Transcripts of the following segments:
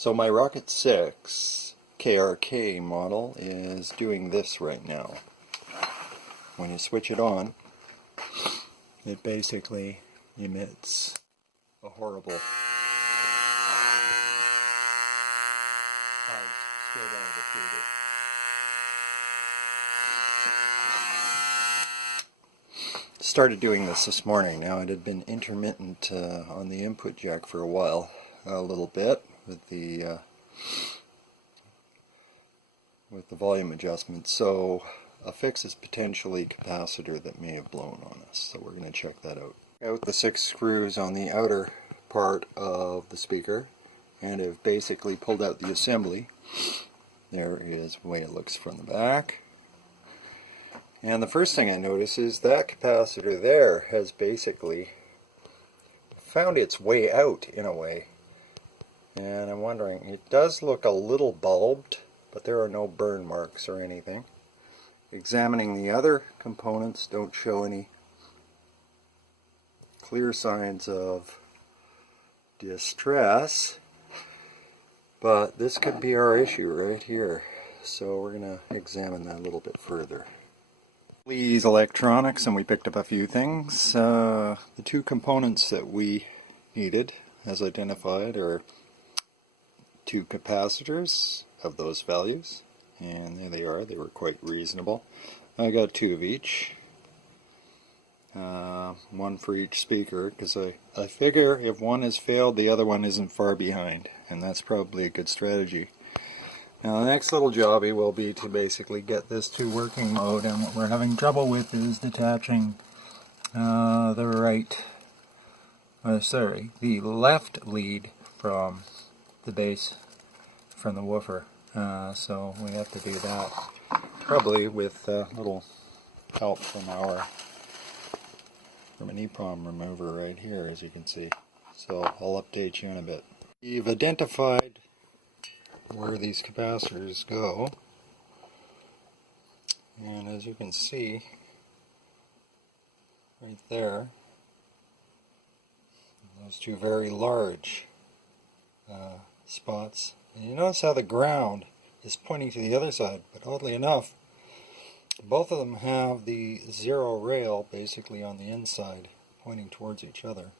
So my Rokit 6 KRK model is doing this right now. When you switch it on, it basically emits a horrible buzz straight out of the tutor. Started doing this morning. Now, it had been intermittent on the input jack for a while, a little bit with the volume adjustment. So a fix is potentially capacitor that may have blown on us. So we're going to check that out. Out the 6 screws on the outer part of the speaker, and have basically pulled out the assembly. There is the way it looks from the back. And the first thing I notice is that capacitor there has basically found its way out in a way. And I'm wondering, it does look a little bulbed, but there are no burn marks or anything. Examining the other components don't show any clear signs of distress, but this could be our issue right here. So we're going to examine that a little bit further. These electronics, and we picked up a few things. The two components that we needed, as identified, are 2 capacitors of those values, and there they are. They were quite reasonable. I got 2 of each, one for each speaker, because I figure if one has failed, the other one isn't far behind, and that's probably a good strategy. Now the next little jobby will be to basically get this to working mode, and what we're having trouble with is detaching the left lead from the bass, from the woofer. So we have to do that, probably with a little help from an EEPROM remover right here, as you can see. So I'll update you in a bit. We've identified where these capacitors go, and as you can see right there, those 2 very large spots. And you notice how the ground is pointing to the other side, but oddly enough, both of them have the 0 rail basically on the inside, pointing towards each other.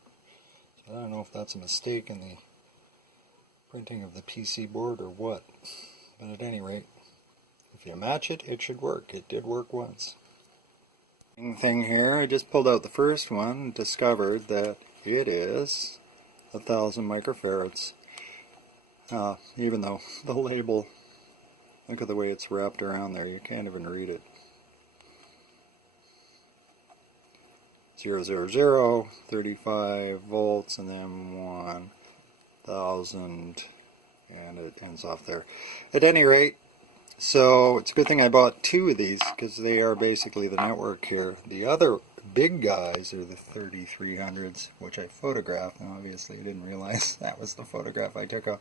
So I don't know if that's a mistake in the printing of the PC board or what, but at any rate, if you match it, it should work. It did work once. Thing here, I just pulled out the first one and discovered that it is 1000 microfarads. Even though the label, look at the way it's wrapped around there, you can't even read it. 000, 35 volts, and then 1000, and it ends off there. At any rate, so it's a good thing I bought 2 of these, because they are basically the network here. The other big guys are the 3300s, which I photographed. Now obviously I didn't realize that was the photograph I took of.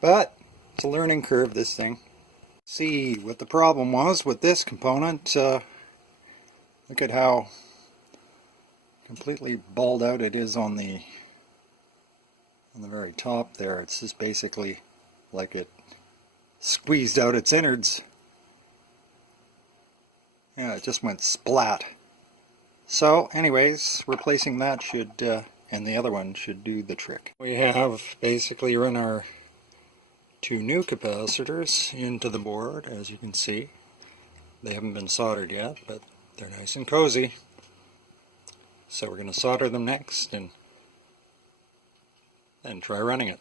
But it's a learning curve, this thing. See what the problem was with this component. Look at how completely balled out it is on the very top there. It's just basically like it squeezed out its innards. Yeah, it just went splat. So anyways, replacing that should, and the other one should do the trick. We have basically run our 2 new capacitors into the board, as you can see. They haven't been soldered yet, but they're nice and cozy. So we're going to solder them next and try running it.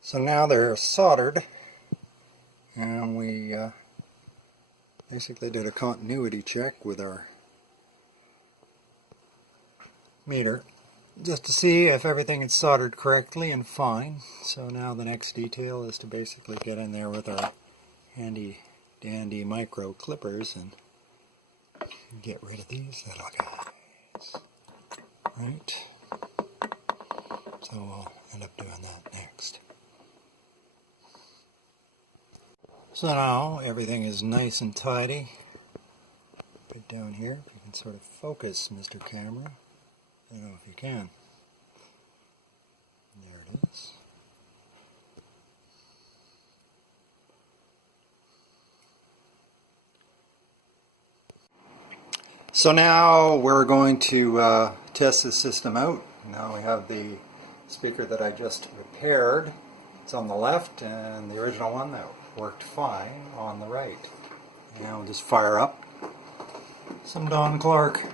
So now they're soldered, and we basically did a continuity check with our meter just to see if everything is soldered correctly and fine. So now the next detail is to basically get in there with our handy dandy micro clippers and get rid of these little guys. Right? So we'll end up doing that next. So now everything is nice and tidy. Put down here, if you can sort of focus, Mr. Camera. I don't know if you can. There it is. So now we're going to test the system out. Now we have the speaker that I just repaired. It's on the left, and the original one that worked fine on the right. Now we'll just fire up some Don Clark. So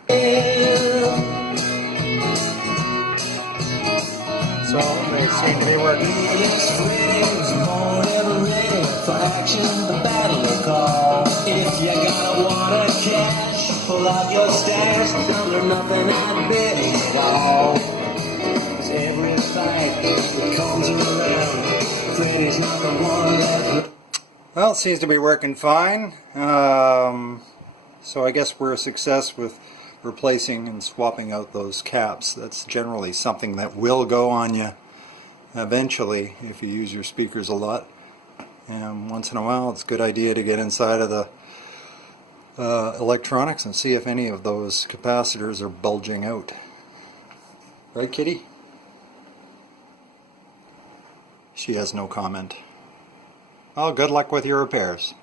they seem to be working. If you gotta wanna cash, pull out your stash, under nothing I'd bet it all. 'Cause every fight that comes around, Freddy's not the one that... Well, it seems to be working fine. So I guess we're a success with replacing and swapping out those caps. That's generally something that will go on you eventually if you use your speakers a lot. And once in a while it's a good idea to get inside of the electronics and see if any of those capacitors are bulging out. Right, Kitty? She has no comment. Well, good luck with your repairs.